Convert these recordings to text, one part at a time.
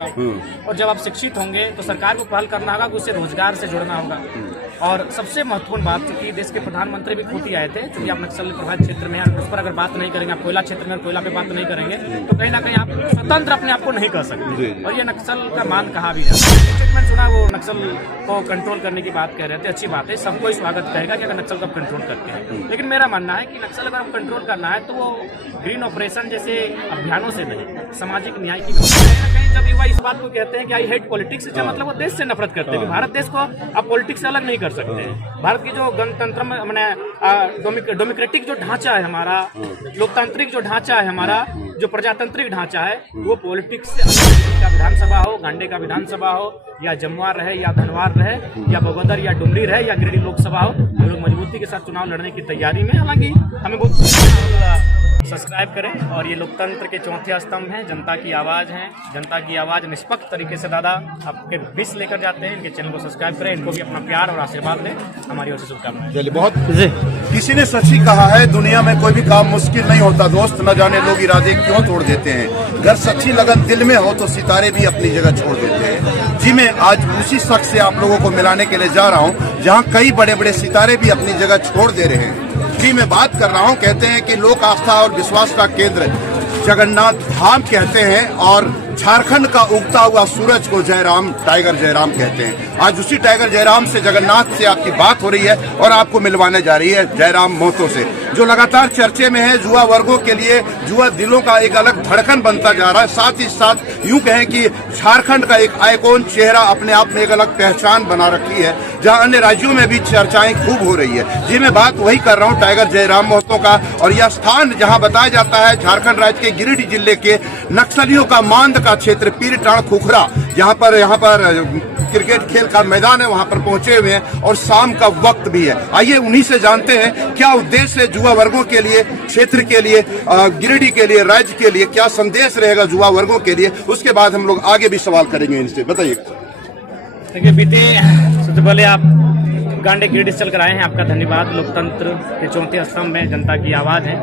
और जब आप शिक्षित होंगे तो सरकार को पहल करना होगा कि उसे रोजगार से जोड़ना होगा। और सबसे महत्वपूर्ण बात कि देश के प्रधानमंत्री भी खुद ही आए थे, क्योंकि आप नक्सल प्रभावित क्षेत्र में उस पर अगर बात नहीं करेंगे, आप कोयला क्षेत्र में और कोयला पे बात नहीं करेंगे तो कहीं ना कहीं आप स्वतंत्र अपने आप को नहीं कर सकते। और ये नक्सल का मान कहा भी जाता है। स्टेटमेंट सुना, वो नक्सल को कंट्रोल करने की बात कह रहे थे, अच्छी बात है, सबको स्वागत करेगा कि अगर नक्सल को कंट्रोल करते हैं। लेकिन मेरा मानना है कि नक्सल अगर कंट्रोल करना है तो वो ग्रीन ऑपरेशन जैसे अभियानों से नहीं, सामाजिक न्याय की जब युवा इस बात को कहते हैं कि आई हेट पॉलिटिक्स, इसका मतलब वो देश से नफरत करते हैं। भारत देश को आप पॉलिटिक्स से अलग नहीं कर सकते हैं। भारत की जो गणतंत्र मैंने डेमोक्रेटिक जो ढांचा है हमारा, लोकतांत्रिक जो ढांचा है हमारा, जो प्रजातांत्रिक ढांचा है, वो पॉलिटिक्स से अलग का विधानसभा हो, गांडे का विधानसभा हो, या जमुआर रहे या धनवार रहे या बगोदर या डुमरी रहे या गिरिडीह लोकसभा हो, हम लोग मजबूती के साथ चुनाव लड़ने की तैयारी में। हालांकि हमें बहुत सब्सक्राइब करें। और ये लोकतंत्र के चौथे स्तंभ हैं, जनता की आवाज़ है। जनता की आवाज़ निष्पक्ष तरीके से दादा आपके बीच लेकर जाते हैं। इनके चैनल को सब्सक्राइब करें, इनको भी अपना प्यार और आशीर्वाद दें। हमारी ओर से शुभकामनाएं। चलिए, बहुत किसी ने सच ही कहा है, दुनिया में कोई भी काम मुश्किल नहीं होता दोस्त, न जाने लोग इरादे क्यों तोड़ देते हैं। अगर सच्ची लगन दिल में हो तो सितारे भी अपनी जगह छोड़ देते हैं। जी, मैं आज उसी शख्स से आप लोगों को मिलाने के लिए जा रहा हूँ जहाँ कई बड़े बड़े सितारे भी अपनी जगह छोड़ दे रहे हैं। जी, मैं बात कर रहा हूँ, कहते हैं कि लोक आस्था और विश्वास का केंद्र जगन्नाथ धाम कहते हैं, और झारखंड का उगता हुआ सूरज को जयराम, टाइगर जयराम कहते हैं। आज उसी टाइगर जयराम से, जगन्नाथ से आपकी बात हो रही है और आपको मिलवाने जा रही है जयराम महतो से, जो लगातार चर्चे में है। युवा वर्गों के लिए युवा दिलों का एक अलग धड़कन बनता जा रहा है। साथ ही साथ यूं कहें कि झारखंड का एक आइकॉन चेहरा अपने आप में एक अलग पहचान बना रखी है, जहां अन्य राज्यों में भी चर्चाएं खूब हो रही है। जी, मैं बात वही कर रहा हूं टाइगर जयराम महतो का, और यह स्थान जहां बताया जाता है झारखंड राज्य के गिरिडीह जिले के नक्सलियों का मांद का क्षेत्र पीरटाण खुखरा, यहाँ पर क्रिकेट खेल का मैदान है, वहां पर पहुंचे हुए हैं और शाम का वक्त भी है। आइए उन्हीं से जानते हैं क्या उद्देश्य है युवा वर्गों के लिए, क्षेत्र के लिए, गिरिडीह के लिए, राज्य के लिए, क्या संदेश रहेगा युवा वर्गों के लिए। उसके बाद हम लोग आगे भी सवाल करेंगे इनसे। बताइए। देखिए, बीते सबसे पहले आप गांडे गिरिडीह चल कर आए हैं, आपका धन्यवाद। लोकतंत्र के चौथे स्तंभ में जनता की आवाज़ है।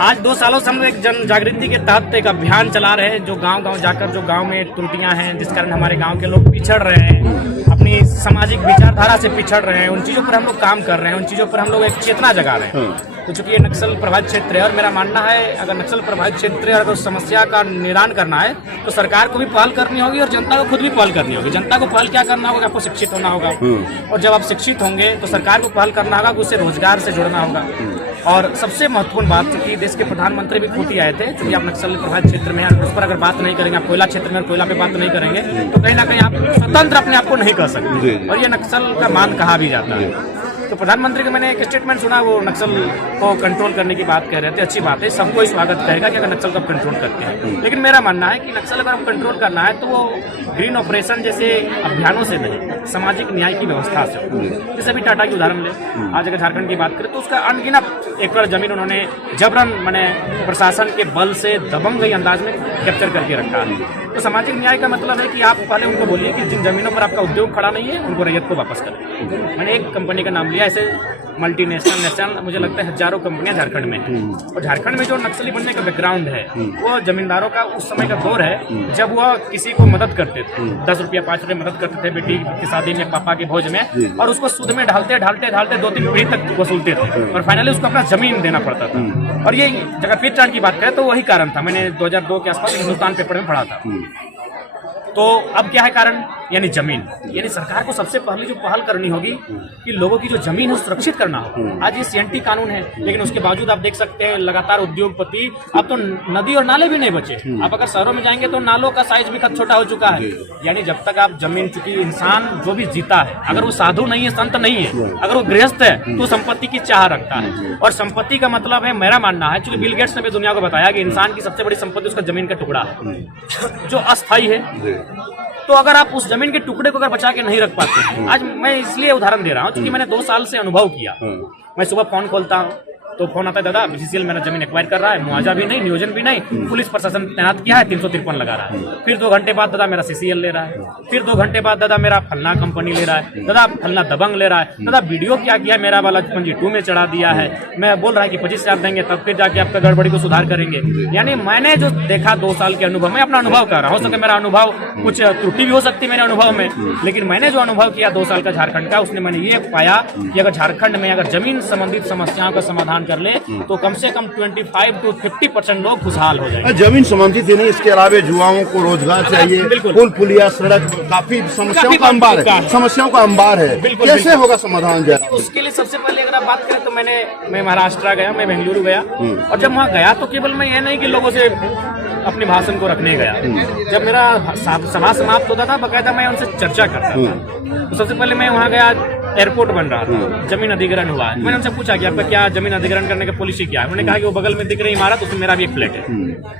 आज 2 सालों से हम एक जन जागृति के तहत एक अभियान चला रहे हैं, जो गांव-गांव जाकर, जो गांव में त्रुटियां हैं जिस कारण हमारे गांव के लोग पिछड़ रहे हैं, अपनी सामाजिक विचारधारा से पिछड़ रहे हैं, उन चीज़ों पर हम लोग काम कर रहे हैं, उन चीज़ों पर हम लोग एक चेतना जगा रहे हैं। तो चूंकि ये नक्सल प्रभावित क्षेत्र है, और मेरा मानना है अगर नक्सल प्रभावित क्षेत्र है, अगर उस समस्या का निदान करना है तो सरकार को भी पहल करनी होगी और जनता को खुद भी पहल करनी होगी। जनता को पहल क्या करना होगा, आपको शिक्षित होना होगा। और जब आप शिक्षित होंगे तो सरकार को पहल करना होगा कि उसे रोजगार से जोड़ना होगा। और सबसे महत्वपूर्ण बात कि देश के प्रधानमंत्री भी खुद ही आए थे, क्योंकि आप नक्सल प्रभावित क्षेत्र में उस पर अगर बात नहीं करेंगे, आप कोयला क्षेत्र में और कोयला पे बात नहीं करेंगे तो कहीं ना कहीं आप स्वतंत्र अपने आप को नहीं कर सकते। और ये नक्सल का मान कहा भी जाता है। तो प्रधानमंत्री का मैंने एक स्टेटमेंट सुना, वो नक्सल को कंट्रोल करने की बात कह रहे थे, अच्छी बात है, सबको स्वागत करेगा कि अगर नक्सल को कंट्रोल करते हैं। लेकिन मेरा मानना है कि नक्सल अगर कंट्रोल करना है तो वो ग्रीन ऑपरेशन जैसे अभियानों से नहीं, सामाजिक न्याय की व्यवस्था से। जैसे अभी टाटा की उदाहरण ले, आज अगर झारखंड की बात करें तो उसका अनगिनत एकड़ जमीन उन्होंने जबरन मैंने प्रशासन के बल से दबंग अंदाज में कैप्चर करके रखा है। तो सामाजिक न्याय का मतलब है कि आप पहले उनको बोलिए कि जिन जमीनों पर आपका उद्योग खड़ा नहीं है उनको रैयत को वापस करें। मैंने एक कंपनी का नाम लिया, ऐसे मल्टीनेशनल, नेशनल, मुझे लगता है हजारों कंपनियां झारखंड में हैं। और झारखंड में जो नक्सली बनने का बैकग्राउंड है वो जमींदारों का उस समय का दौर है जब वह किसी को मदद करते थे, 10 रुपया 5 रुपये मदद करते थे बेटी की शादी में, पापा के भोज में, और उसको सूद में ढालते ढालते ढालते 2-3 पीढ़ी तक वसूलते थे और फाइनली उसको अपना जमीन देना पड़ता था। और ये जगह पीरटाण की बात करें तो वही कारण था। मैंने 2002 के आसपास हिंदुस्तान पेपर में पढ़ा था। तो अब क्या है कारण, यानी जमीन। यानी सरकार को सबसे पहले जो पहल करनी होगी कि लोगों की जो जमीन है सुरक्षित करना हो। आज ये सीएनटी कानून है, लेकिन उसके बावजूद आप देख सकते हैं लगातार उद्योगपति, अब तो नदी और नाले भी नहीं बचे। आप अगर शहरों में जाएंगे तो नालों का साइज भी छोटा हो चुका है। यानी जब तक आप जमीन, चूंकि इंसान जो भी जीता है, अगर वो साधु नहीं है, संत नहीं है, अगर वो गृहस्थ है तो संपत्ति की चाह रखता है। और संपत्ति का मतलब है, मेरा मानना है, चूंकि बिल गेट्स ने भी दुनिया को बताया कि इंसान की सबसे बड़ी संपत्ति उसका जमीन का टुकड़ा है जो अस्थायी है। तो अगर आप उस जमीन के टुकड़े को अगर बचा के नहीं रख पाते, आज मैं इसलिए उदाहरण दे रहा हूँ क्योंकि मैंने 2 साल से अनुभव किया। मैं सुबह फोन खोलता हूँ, तो फोन आता है, दादा बीसीसीएल मेरा जमीन एक्वायर कर रहा है, मुआवजा भी नहीं, नियोजन भी नहीं, पुलिस प्रशासन तैनात किया है, 353 लगा रहा है। फिर 2 घंटे बाद दादा मेरा सीसीएल ले रहा है, फिर 2 घंटे बाद दादा मेरा फलना कंपनी ले रहा है, दादा फलना दबंग ले रहा है, दादा वीडियो क्या किया मेरा वाला पंजी 2 में चढ़ा दिया है, मैं बोल रहा है कि 25,000 देंगे तब फिर जाके आपका गड़बड़ी को सुधार करेंगे। यानी मैंने जो देखा 2 साल के अनुभव में, अपना अनुभव कर रहा हो सके मेरा अनुभव कुछ त्रुटि भी हो सकती है मेरे अनुभव में, लेकिन मैंने जो अनुभव किया 2 साल का झारखंड का, उसने मैंने ये पाया कि अगर झारखंड में अगर जमीन संबंधित समस्याओं का समाधान कर ले तो कम से कम 25 to 50% लोग खुशहाल हो जाएंगे। जमीन संबंधित ही नहीं, इसके अलावा युवाओं को रोजगार चाहिए, पुल पुलिया सड़क, काफी समस्याओं का अंबार है, समस्याओं का अंबार है, कैसे होगा समाधान जरा? उसके लिए सबसे पहले अगर आप बात करें तो मैं महाराष्ट्र गया, मैं बेंगलुरु गया, और जब वहाँ गया तो केवल मैं ये नहीं कि लोगों से अपने भाषण को रखने गया, जब मेरा सभा समाप्त होता था बकायदा मैं उनसे चर्चा करता था। तो सबसे पहले मैं वहाँ गया, एयरपोर्ट बन रहा था, जमीन अधिग्रहण हुआ है, मैंने उनसे पूछा कि आपका क्या जमीन अधिग्रहण करने का पॉलिसी क्या है। उन्होंने कहा कि वो बगल में दिख रही इमारत उसमें मेरा भी एक फ्लैट है।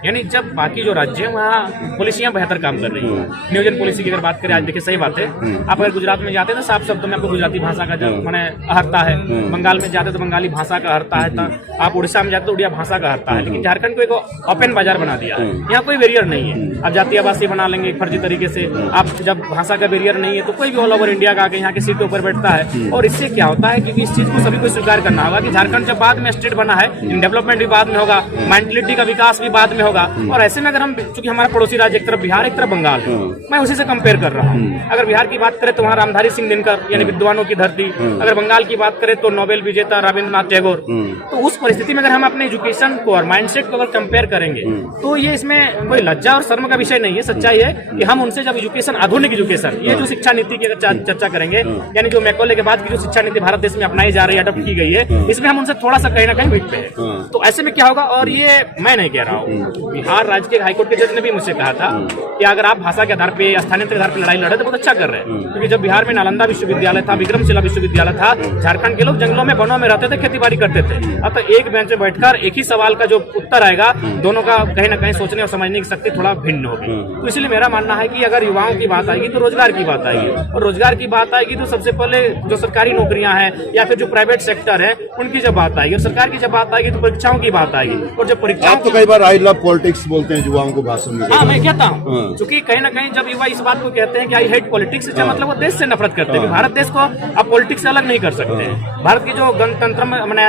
यानी जब बाकी जो राज्य है वहाँ पॉलिसियां बेहतर काम कर रही है। नियोजन पॉलिसी की अगर बात करें, आज देखिए सही बात है, आप अगर गुजरात में जाते हैं तो साफ शब्दों में आपको गुजराती भाषा का जब मैंने अहर्ता है, बंगाल में जाते तो बंगाली भाषा का अहर्ता है, आप उड़ीसा में जाते तो उड़िया भाषा का अहर्ता है। लेकिन झारखंड को एक ओपन बाजार बना दिया है, यहाँ कोई बैरियर नहीं है, आप जाति आवासी बना लेंगे फर्जी तरीके से। आप जब भाषा का बैरियर नहीं है तो कोई भी ऑल ओवर इंडिया का आके यहाँ की सीटों पर बैठता है, और इससे क्या होता है कि इस चीज को सभी को स्वीकार करना होगा कि झारखंड जब बाद में स्टेट बना है, डेवलपमेंट भी बाद में होगा, मेंटलिटी का विकास भी बाद में होगा। और ऐसे में अगर हम, चूंकि हमारा पड़ोसी राज्य एक तरफ बिहार एक तरफ बंगाल है, मैं उसी से कंपेयर कर रहा हूँ। अगर बिहार की बात करें तो वहाँ रामधारी सिंह दिनकर यानी विद्वानों की धरती, अगर बंगाल की बात करें तो नोबेल विजेता रविंद्रनाथ टैगोर। तो उस परिस्थिति में अगर हम अपने एजुकेशन को और माइंडसेट को अगर कंपेयर करेंगे तो ये इसमें कोई लज्जा और शर्म का विषय नहीं है। सच्चाई है कि हम उनसे जब एजुकेशन, आधुनिक एजुकेशन, ये जो शिक्षा नीति की अगर चर्चा करेंगे, यानी जो मैकॉले के बाद की जो शिक्षा नीति भारत देश में अपनाई जा रही है, अडॉप्ट की गई है, इसमें हम उनसे थोड़ा सा कहीं ना कहीं वीक पे है। तो ऐसे में क्या होगा, और ये मैं नहीं कह रहा हूँ, बिहार राज्य के हाईकोर्ट के जज ने भी मुझसे कहा था कि अगर आप भाषा के आधार पे, स्थानीय के आधार पर लड़ाई लड़े तो बहुत अच्छा कर रहे हैं। क्योंकि जब बिहार में नालंदा विश्वविद्यालय था, विक्रमशिला विश्वविद्यालय था, झारखंड के लोग जंगलों में, वनों में रहते थे, खेती-बाड़ी करते थे। अब तो एक बेंच में बैठकर एक ही सवाल का जो उत्तर आएगा, दोनों का कहीं ना कहीं सोचने और समझने की शक्ति थोड़ा भिन्न होगी। तो इसलिए मेरा मानना है कि अगर युवाओं की बात आएगी तो रोजगार की बात आएगी, और रोजगार की बात आएगी तो सबसे पहले जो सरकारी नौकरियां हैं या फिर जो प्राइवेट सेक्टर है उनकी जब बात आएगी, और सरकार की जब बात आएगी तो परीक्षाओं की बात आएगी। और जब परीक्षाओं, आप तो कई बार आई लव पॉलिटिक्स बोलते हैं युवाओं को भाषण में। हाँ, मैं कहता हूँ, क्योंकि कहीं ना कहीं जब युवा इस बात को कहते हैं कि आई हेट पॉलिटिक्स, इसका मतलब वो देश से नफरत करते हैं। भारत देश को आप पॉलिटिक्स से अलग नहीं कर सकते हैं। भारत की जो गणतंत्र मैंने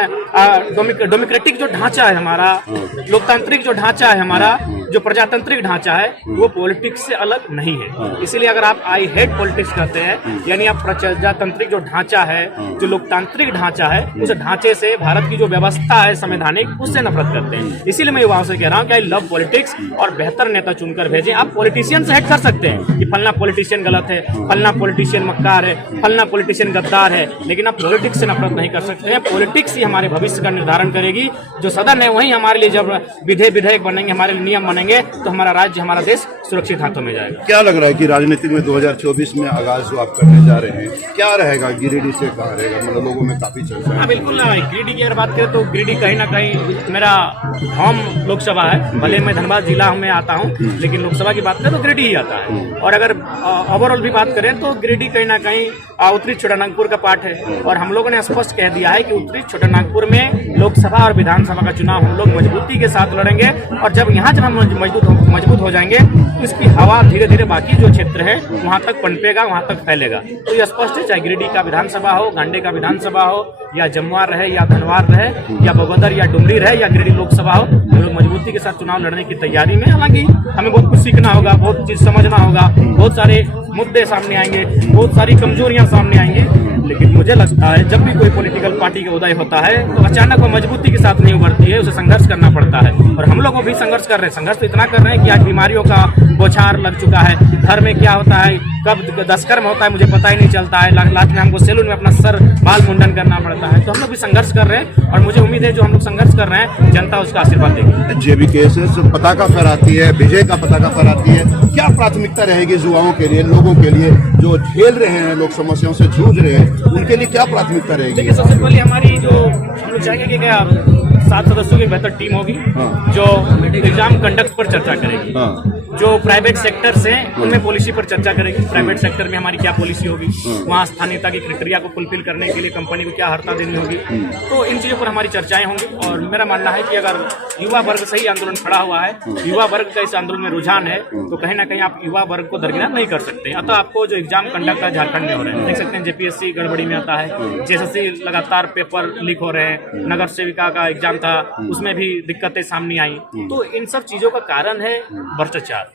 डेमोक्रेटिक जो ढांचा है हमारा, लोकतांत्रिक जो ढांचा है हमारा, जो प्रजातांत्रिक ढांचा है, वो पॉलिटिक्स से अलग नहीं है। इसीलिए अगर आप आई हेट पॉलिटिक्स कहते हैं, यानी आप प्रजातांत्रिक जो ढांचा है, जो लोकतांत्रिक ढांचा है, उस ढांचे से, भारत की जो व्यवस्था है संवैधानिक, उससे नफरत करते हैं। इसीलिए मैं युवाओं से कह रहा हूँ कि आई लव पॉलिटिक्स, और बेहतर नेता चुनकर भेजें। आप पॉलिटिशियन से हेट कर सकते हैं कि फलना पॉलिटिशियन गलत है, फलना पॉलिटिशियन मक्कार है, फलना पॉलिटिशियन गद्दार है, लेकिन आप पॉलिटिक्स से नफरत नहीं कर सकते हैं। पॉलिटिक्स ही हमारे भविष्य का निर्धारण करेगी। जो सदन है वही हमारे लिए, जब विधेयक बनेंगे, हमारे लिए नियम बनेंगे, तो हमारा राज्य, हमारा देश सुरक्षित हाथों में जाएगा। क्या लग रहा है कि राजनीतिक में 2024 में आगाज जो आप करने जा रहे हैं, क्या रहेगा? गिरिडीह से कहाँ रहेगा? मतलब लोगों में काफी चर्चा है। हाँ, बिल्कुल। गिरिडीह की अगर बात करें तो गिरिडीह कहीं ना कहीं मेरा होम लोकसभा है। भले मैं धनबाद जिला में आता हूँ, लेकिन लोकसभा की बात करें तो गिरिडीह ही आता है। और अगर ओवरऑल भी बात करें तो गिरिडीह कहीं ना कहीं उत्तरी छोटानागपुर का पार्ट है। और हम लोगों ने स्पष्ट कह दिया है कि उत्तरी छोटानागपुर में लोकसभा और विधानसभा का चुनाव हम लोग मजबूती के साथ लड़ेंगे। और जब हम मजबूत हो जाएंगे तो इसकी हवा धीरे धीरे बाकी जो क्षेत्र है वहां तक पनपेगा, वहां तक फैलेगा। तो ये स्पष्ट है, चाहे गिरिडीह का विधानसभा हो, गांडे का विधानसभा हो, या जमुआर रहे, या धनवार रहे, या बगोदर या डुमरी रहे, या गिरिडीह लोकसभा हो, हम लोग मजबूती के साथ चुनाव लड़ने की तैयारी में। हालांकि हमें बहुत कुछ सीखना होगा, बहुत चीज समझना होगा, बहुत सारे मुद्दे सामने आएंगे, बहुत सारी कमजोरियां सामने आएंगी। लेकिन मुझे लगता है जब भी कोई पॉलिटिकल पार्टी का उदय होता है तो अचानक वो मजबूती के साथ नहीं उभरती है, उसे संघर्ष करना पड़ता है। और हम लोग भी संघर्ष कर रहे हैं। संघर्ष तो इतना कर रहे हैं कि आज बीमारियों का बौछार लग चुका है। घर में क्या होता है, कब दशकर्म होता है, मुझे पता ही नहीं चलता है। लास्ट में हमको सैलून में अपना सर बाल मुंडन करना पड़ता है। तो हम लोग भी संघर्ष कर रहे हैं, और मुझे उम्मीद है जो हम लोग संघर्ष कर रहे हैं, जनता उसका आशीर्वाद देगी। जेबीकेएसएस पताका फहराती है, विजय का पताका फहराती है। क्या प्राथमिकता रहेगी युवाओं के लिए, लोगों के लिए जो झेल रहे हैं, लोग समस्याओं से जूझ रहे हैं, उनके लिए क्या प्राथमिकता रहेगी? देखिए, सबसे पहले हमारी जो हम लोग चाहेंगे कि क्या 7 सदस्यों की बेहतर टीम होगी जो एग्जाम कंडक्ट पर चर्चा करेगी। जो प्राइवेट सेक्टर्स हैं उनमें पॉलिसी पर चर्चा करेगी। प्राइवेट सेक्टर में हमारी क्या पॉलिसी होगी, वहाँ स्थानीयता की क्राइटेरिया को फुलफिल करने के लिए कंपनी को क्या हर्ता देनी होगी, तो इन चीज़ों पर हमारी चर्चाएं होंगी। और मेरा मानना है कि अगर युवा वर्ग सही आंदोलन खड़ा हुआ है, युवा वर्ग का इस आंदोलन में रुझान है, तो कहीं ना कहीं आप युवा वर्ग को दरकिनार नहीं कर सकते। अतः आपको जो एग्जाम कंडक्ट है झारखंड में हो रहे हैं, देख सकते हैं जेपीएससी गड़बड़ी में आता है, जेएसएससी लगातार पेपर लीक हो रहे हैं, नगर सेविका का एग्जाम था उसमें भी दिक्कतें सामने आई। तो इन सब चीजों का कारण है भ्रष्टाचार।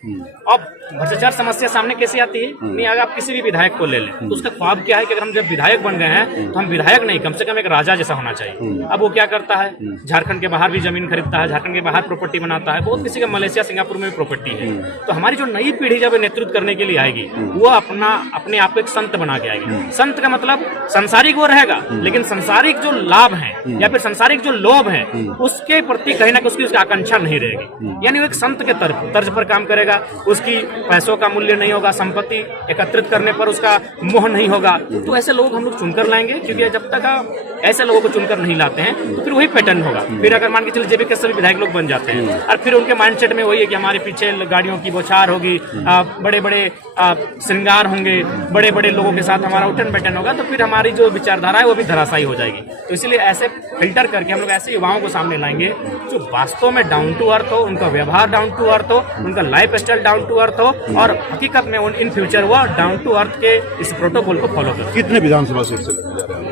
अब भ्रष्टाचार समस्या सामने कैसे आती है? नहीं, अगर आप किसी भी विधायक को ले लें तो उसका ख्वाब क्या है कि अगर हम जब विधायक बन गए हैं तो हम विधायक नहीं, कम से कम एक राजा जैसा होना चाहिए। अब वो क्या करता है, झारखंड के बाहर भी जमीन खरीदता है, झारखंड के बाहर प्रॉपर्टी बनाता है, बहुत किसी का मलेशिया सिंगापुर में भी प्रॉपर्टी है। तो हमारी जो नई पीढ़ी जब नेतृत्व करने के लिए आएगी वो अपने आप को एक संत बना के आएगी। संत का मतलब संसारिक वो रहेगा, लेकिन संसारिक जो लाभ है या फिर संसारिक जो लोभ है उसके प्रति कहीं ना कहीं उसकी आकांक्षा नहीं रहेगी। यानी वो एक संत के तर्ज पर काम करेगा, उसकी पैसों का मूल्य नहीं होगा, संपत्ति एकत्रित करने पर उसका मोह नहीं होगा। तो ऐसे लोग हम लोग चुनकर लाएंगे, क्योंकि जब तक आप ऐसे लोगों को चुनकर नहीं लाते हैं तो फिर वही पैटर्न होगा। फिर अगर मान के चलिए जेबी के सभी विधायक लोग बन जाते हैं और फिर उनके माइंडसेट में वही है कि हमारे पीछे गाड़ियों की बौछार होगी, बड़े बड़े श्रृंगार होंगे, बड़े बड़े लोगों के साथ हमारा उठन बैठन होगा, तो फिर हमारी जो विचारधारा है वो भी धराशायी हो जाएगी। तो इसलिए ऐसे फिल्टर करके हम लोग ऐसे युवाओं को सामने लाएंगे जो वास्तव में डाउन टू अर्थ हो, उनका व्यवहार डाउन टू अर्थ हो, उनका life style down to earth हो और हकीकत में इन फ्यूचर वो डाउन टू अर्थ के इस प्रोटोकॉल को फॉलो करें। कितने विधानसभा सीट से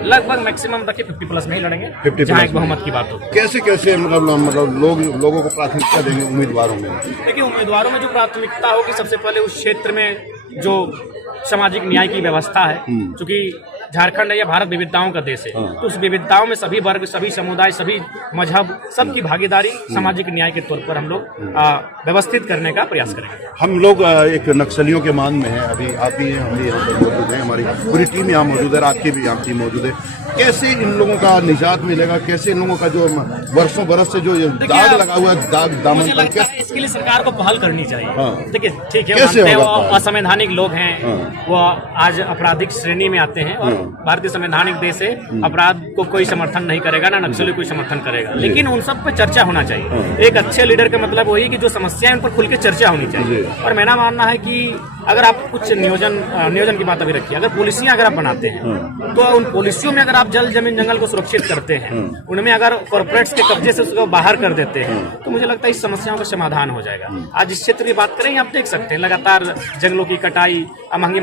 लगभग मैक्सिमम तक 50+ में ही लड़ेंगे, जहाँ एक बहुमत की बात हो। कैसे कैसे मतलब लोगों को प्राथमिकता देंगे उम्मीदवारों में? देखिए, उम्मीदवारों में जो प्राथमिकता होगी, सबसे पहले उस क्षेत्र में जो सामाजिक न्याय की व्यवस्था है, क्योंकि झारखंड है, यह भारत विविधताओं का देश है, तो उस विविधताओं में सभी वर्ग, सभी समुदाय, सभी मजहब, सबकी भागीदारी सामाजिक न्याय के तौर पर हम लोग व्यवस्थित करने का प्रयास करेंगे। हम लोग एक नक्सलियों के मान में हैं, अभी आप भी हम भी यहाँ पर मौजूद हैं, हमारी पूरी टीम यहाँ मौजूद है, आपकी भी यहाँ टीम मौजूद है। कैसे इन लोगों का निजात मिलेगा, कैसे इन लोगों का जो वर्षों बरस से जो दाग लगा हुआ है, दाग दामन पर, कैसे इसके लिए सरकार को पहल करनी चाहिए। देखिए, ठीक है, कैसे वो असंवैधानिक लोग हैं, वो आज आपराधिक श्रेणी में आते हैं और भारतीय संवैधानिक देश है, अपराध को कोई समर्थन नहीं करेगा, ना नक्सली कोई समर्थन करेगा, लेकिन उन सब पे चर्चा होना चाहिए। एक अच्छे लीडर का मतलब वही कि जो समस्याएं उन पर खुल के चर्चा होनी चाहिए। और मेरा मानना है कि अगर आप कुछ नियोजन की बात अभी रखिए, अगर पॉलिसियां अगर आप बनाते हैं तो उन पॉलिसियों में अगर आप जल जमीन जंगल को सुरक्षित करते हैं, उनमें अगर कॉर्पोरेट्स के कब्जे से उसको बाहर कर देते हैं, तो मुझे लगता है इस समस्याओं का समाधान हो जाएगा। आज इस क्षेत्र की बात करें, आप देख सकते हैं लगातार जंगलों की कटाई, महंगी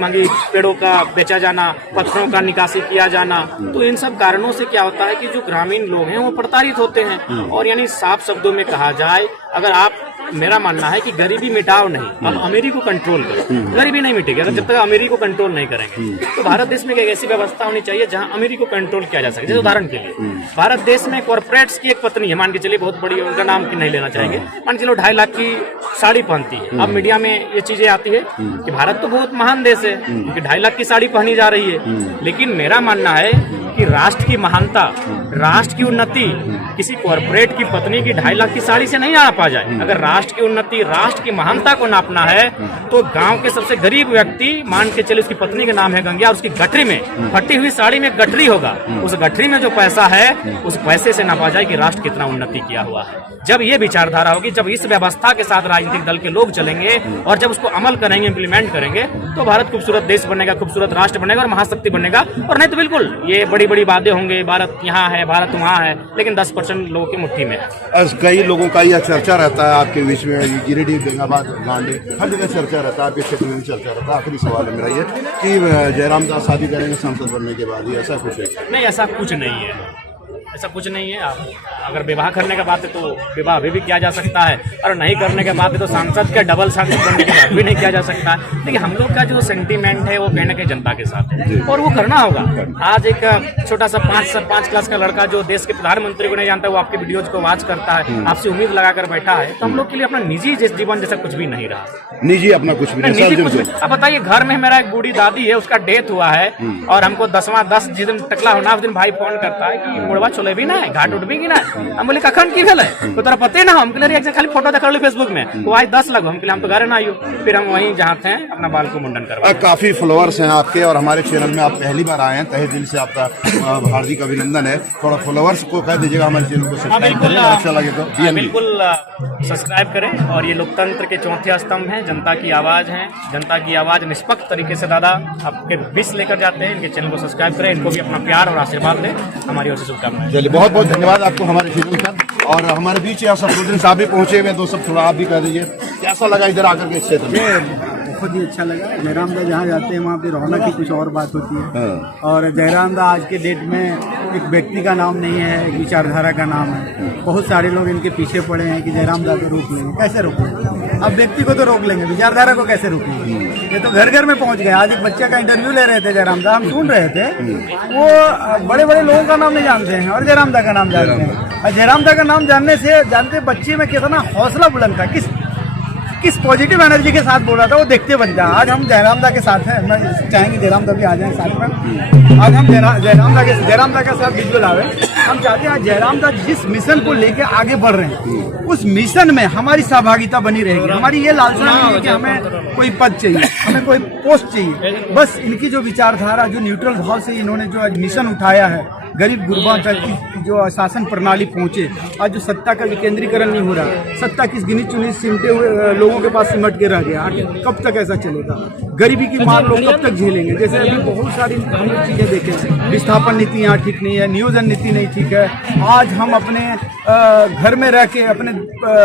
पेड़ों का बेचा जाना, पत्थरों का निकासी किया जाना, तो इन सब कारणों से क्या होता है कि जो ग्रामीण लोग हैं वो प्रताड़ित होते हैं। और यानी साफ शब्दों में कहा जाए, अगर आप, मेरा मानना है कि गरीबी मिटाओ नहीं, अब अमीरी को कंट्रोल करो। गरीबी नहीं मिटेगी अगर जब तक अमीरी को कंट्रोल नहीं करेंगे। तो भारत देश में एक ऐसी व्यवस्था होनी चाहिए जहां अमीरी को कंट्रोल किया जा सके। जैसे उदाहरण के लिए भारत देश में कॉर्पोरेट्स की एक पत्नी है, मान के चलिए बहुत बड़ी, उनका नाम नहीं लेना चाहेंगे, मान के चलो 2.5 लाख की साड़ी पहनती है। अब मीडिया में ये चीजें आती है कि भारत तो बहुत महान देश है क्योंकि 2.5 लाख की साड़ी पहनी जा रही है, लेकिन मेरा मानना है कि राष्ट्र की महानता, राष्ट्र की उन्नति किसी कॉर्पोरेट की पत्नी की 2.5 लाख की साड़ी से नहीं आ पा जाए। अगर राष्ट्र की उन्नति, राष्ट्र की महानता को नापना है तो गांव के सबसे गरीब व्यक्ति, मान के चलिए उसकी पत्नी का नाम है गंगिया, उसकी गठरी में, फटी हुई साड़ी में गठरी होगा, उस गठरी में जो पैसा है उस पैसे से नापा जाए कि राष्ट्र कितना उन्नति किया हुआ है। जब ये विचारधारा होगी, जब इस व्यवस्था के साथ राजनीतिक दल के लोग चलेंगे और जब उसको अमल करेंगे, इम्प्लीमेंट करेंगे, तो भारत खूबसूरत देश बनेगा, खूबसूरत राष्ट्र बनेगा और महाशक्ति बनेगा। और नहीं तो बिल्कुल ये बड़ी बड़ी बातें होंगे, भारत यहाँ है, भारत वहाँ है, लेकिन 10% लोगों की मुट्ठी में है। कई लोगों का यह चर्चा रहता है आपके बीच में, गिरिडीह, बेंगाबाद, गांडी, हर जगह चर्चा रहता है, आपके क्षेत्र में भी चर्चा रहता है। आखिरी सवाल है मेरा ये कि जयराम दास शादी करेंगे सांसद बनने के बाद, ऐसा कुछ है? नहीं, ऐसा कुछ नहीं है, ऐसा कुछ नहीं है। आप अगर विवाह करने का बात है तो विवाह अभी भी किया जा सकता है, और नहीं करने के बात है तो सांसद के डबल सांसद बनने के बाद भी नहीं किया जा सकता है। देखिए, हम लोग का जो सेंटीमेंट है वो कहीं ना कहीं जनता के साथ है और वो करना होगा। आज एक छोटा सा 5 क्लास का लड़का जो देश के प्रधानमंत्री को नहीं जानता, वो आपके वीडियोज को वॉच करता है, आपसे उम्मीद लगाकर बैठा है, तो हम लोग के लिए अपना निजी जीवन जैसा कुछ भी नहीं रहा। निजी अपना कुछ भी नहीं। अब बताइए, घर में मेरा एक बूढ़ी दादी है, उसका डेथ हुआ है और हमको 10 जिस दिन टकला होना उस दिन भाई फोन करता है कि मुड़वा सोले भी ना है, घाट उठ भी की ना है। हम बोले कखन की भेल है तो तोरा पते ना, हम कहले खाली फोटो देखा फेसबुक में, वो आज 10 लगो, हम कहले हम तो घर ना आइयो। फिर हम वहीं जहाँ थे अपना बाल को मुंडन करवा। काफी फॉलोअर्स हैं आपके और हमारे चैनल में आप पहली बार आए हैं, तहे दिल से आपका हार्दिक अभिनंदन है। थोड़ा फॉलोअर्स को कह दीजिएगा हमारे चैनल को सब्सक्राइब करें, अच्छा लगे तो बिल्कुल सब्सक्राइब करें। और ये लोकतंत्र के चौथे स्तंभ हैं, जनता की आवाज है, जनता की आवाज निष्पक्ष तरीके से दादा आपके बीच लेकर जाते हैं। इनके चैनल को सब्सक्राइब करें, इनको भी अपना प्यार और आशीर्वाद दें। हमारी ओर से शुभकामनाएं। चलिए बहुत बहुत धन्यवाद आपको हमारे चैनल पर। और हमारे बीच यहाँ सफरुद्दीन साहब भी पहुंचे हुए, तो सब थोड़ा आप भी कह दीजिए कैसा लगा इधर आकर के क्षेत्र में? बहुत ही अच्छा लगा। जयराम दा जहाँ जाते हैं वहाँ पे रौनक की कुछ और बात होती है। और जयराम दा आज के डेट में एक व्यक्ति का नाम नहीं है, एक विचारधारा का नाम है। बहुत सारे लोग इनके पीछे पड़े हैं कि जयराम दा को रोक लेंगे। कैसे रोकेंगे? अब व्यक्ति को तो रोक लेंगे, विचारधारा को कैसे रोकेंगे? ये तो घर घर में पहुंच गए। आज एक बच्चे का इंटरव्यू ले रहे थे जयराम दा, हम सुन रहे थे। वो बड़े बड़े लोगों का नाम नहीं जानते हैं और जयराम दा का नाम जानते हैं। और जयराम दा का नाम जानने से जानते बच्चे में कितना हौसला बुलंद था, किस पॉजिटिव एनर्जी के साथ बोल रहा था, वो देखते बन जाए। आज हम जयराम दा के साथ हैं, मैं चाहेंगे जयराम दा भी आ जाए साथ में। आज हम जयराम दा के साथ विजुअल आवे। हम चाहते हैं जयराम दा जिस मिशन को लेके आगे बढ़ रहे हैं उस मिशन में हमारी सहभागिता बनी रहेगी। हमारी ये लालसा नहीं है कि हमें कोई पद चाहिए, हमें कोई पोस्ट चाहिए। बस इनकी जो विचारधारा, जो न्यूट्रल भाव से इन्होंने जो मिशन उठाया है, गरीब गुरबा तक की जो शासन प्रणाली पहुंचे। आज जो सत्ता का विकेंद्रीकरण नहीं हो रहा, सत्ता किस गिनी चुनी सिमटे हुए लोगों के पास सिमट के रह गया। आखिर कब तक ऐसा चलेगा? गरीबी की मार लोग कब तक झेलेंगे? जैसे अभी बहुत सारी चीजें देखें, विस्थापन नीति यहाँ ठीक नहीं है, नियोजन नीति नहीं ठीक है। आज हम अपने घर में रह के, अपने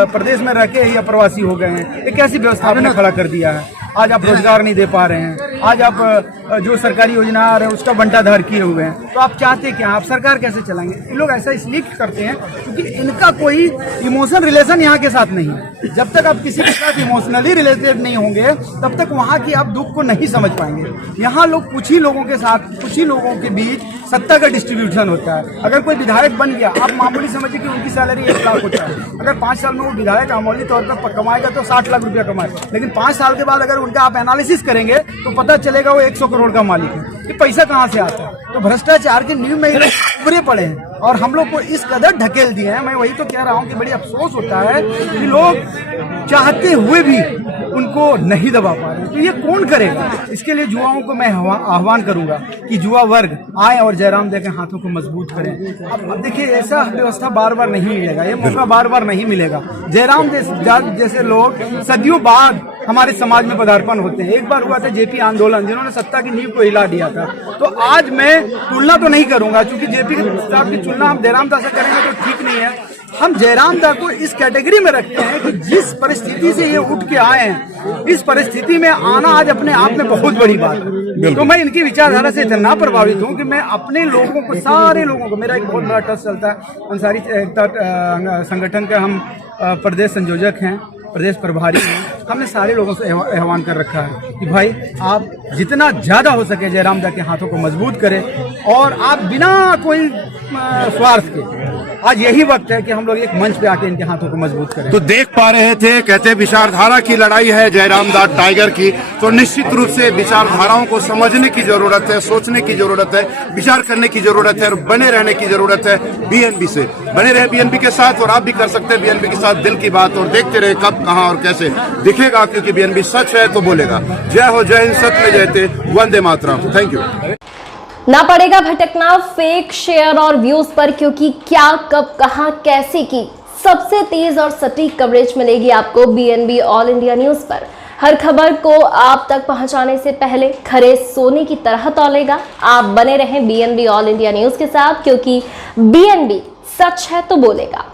प्रदेश में रह के ही अप्रवासी हो गए हैं। एक ऐसी व्यवस्था आपने खड़ा कर दिया है। आज आप रोजगार नहीं दे पा रहे हैं। आज आप जो सरकारी योजना आ रहे हैं उसका बंटाधार किए हुए हैं। तो आप चाहते क्या? आप सरकार कैसे चलाएंगे? ये लोग ऐसा इसलिए करते हैं क्योंकि इनका कोई इमोशनल रिलेशन यहाँ के साथ नहीं है। जब तक आप किसी के साथ इमोशनली रिलेटेड नहीं होंगे तब तक वहाँ की आप दुख को नहीं समझ पाएंगे। यहाँ लोग कुछ ही लोगों के साथ, कुछ ही लोगों के बीच सत्ता का डिस्ट्रीब्यूशन होता है। अगर कोई विधायक बन गया, आप मामूली समझिए कि उनकी सैलरी 1 लाख होता है। अगर 5 साल में वो विधायक मामूली तौर पर कमाएगा तो 60 लाख रुपया कमाएगा। लेकिन 5 साल के बाद अगर उनका आप एनालिसिस करेंगे तो पता चलेगा वो 100 करोड़ का मालिक है। ये पैसा कहाँ से आता है? तो भ्रष्टाचार के नींव में उभरे पड़े हैं और हम लोग को इस कदर ढकेल दिए हैं। मैं वही तो कह रहा हूँ कि बड़ी अफसोस होता है कि लोग चाहते हुए भी उनको नहीं दबा पा रहे। तो ये कौन करेगा? इसके लिए युवाओं को मैं आह्वान करूंगा कि युवा वर्ग आए और जयराम दा के हाथों को मजबूत करें। अब देखिए, ऐसा व्यवस्था बार बार नहीं मिलेगा, ये मौका बार बार नहीं मिलेगा। जयराम जैसे लोग सदियों बाद हमारे समाज में पदार्पण होते हैं। एक बार हुआ था जेपी आंदोलन, जिन्होंने सत्ता की नींव को हिला दिया था। तो आज मैं तुलना तो नहीं करूंगा, क्योंकि जेपी साहब की तुलना हम जयराम दा से करेंगे तो ठीक नहीं है। हम जयराम दा को इस कैटेगरी में रखते हैं कि जिस परिस्थिति से ये उठ के आए हैं, इस परिस्थिति में आना आज अपने आप में बहुत बड़ी बात है। तो मैं इनकी विचारधारा से इतना प्रभावित हूँ कि मैं अपने लोगों को, सारे लोगों को, मेरा एक बहुत बड़ा ट्रस्ट चलता है अंसारी एकता संगठन का, हम प्रदेश संयोजक हैं, प्रदेश प्रभारी हैं। हमने सारे लोगों से आह्वान कर रखा है कि भाई आप जितना ज्यादा हो सके जयराम दा के हाथों को मजबूत करें और आप बिना कोई स्वार्थ के, आज यही वक्त है कि हम लोग एक मंच पे आके इनके हाथों को मजबूत करें। तो देख पा रहे थे, कहते हैं विचारधारा की लड़ाई है जयराम दा टाइगर की। तो निश्चित रूप से विचारधाराओं को समझने की जरूरत है, सोचने की जरूरत है, विचार करने की जरूरत है और बने रहने की जरूरत है बीएनबी से। बने रहे बीएनबी के साथ और आप भी कर सकते हैं बीएनबी के साथ दिल की बात, और देखते रहे कब, कहां और कैसे दिखेगा, क्योंकि बीएनबी सच है तो बोलेगा। जय हो, जय हिंद, सत्य में जयते, वंदे मातरम। Thank you. ना पड़ेगा भटकना फेक शेयर और व्यूज पर, क्योंकि क्या, कब, कहां, कैसे की सबसे तेज और सटीक कवरेज मिलेगी आपको बीएनबी ऑल इंडिया न्यूज पर। हर खबर को आप तक पहुंचाने से पहले खरे सोने की तरह तौलेगा। आप बने रहें बीएनबी ऑल इंडिया न्यूज के साथ, क्योंकि बीएनबी सच है तो बोलेगा।